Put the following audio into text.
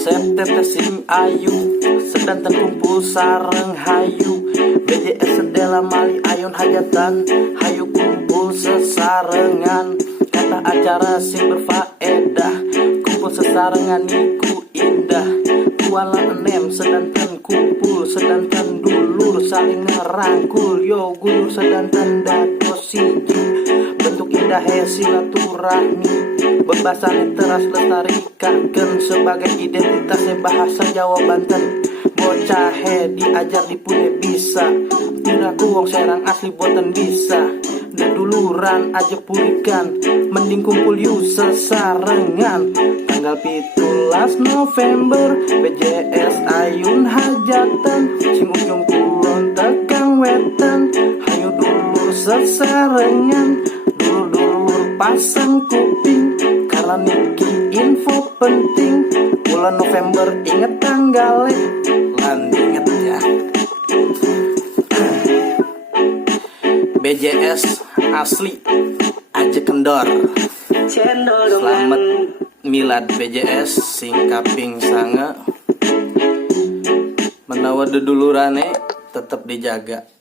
Asep teteh sing ayu sedanten kumpul sareng hayu. BJS sedela mali ayon hajatan, hayu kumpul sesarengan. Kata acara sing berfaedah, kumpul sesarengan niku indah. Kuala enem sedanten kumpul, sedanten dulur saling ngerangkul. Yo gulur sedanten dados siji, bentuk indah silaturahmi. Bebasan teras lestarikan sebagai identitas bahasa Jawa Banten. Bocah diajar dipune bisa, tiraku wong Serang asli boten bisa. Deduluran aja pulihkan, mending kumpul yu sesarengan. Tanggal 17 November BJS ayun hajatan, sing ujung kulon tekang wetan. Hayu dulur sesarengan, dulur-dulur pasang kuping, karena niki info penting. Bulan November inget tanggalnya, lan inget ya. BJS asli aja kendor. Selamat milad BJS sing kaping sange. Menawa dedulurane tetep dijaga.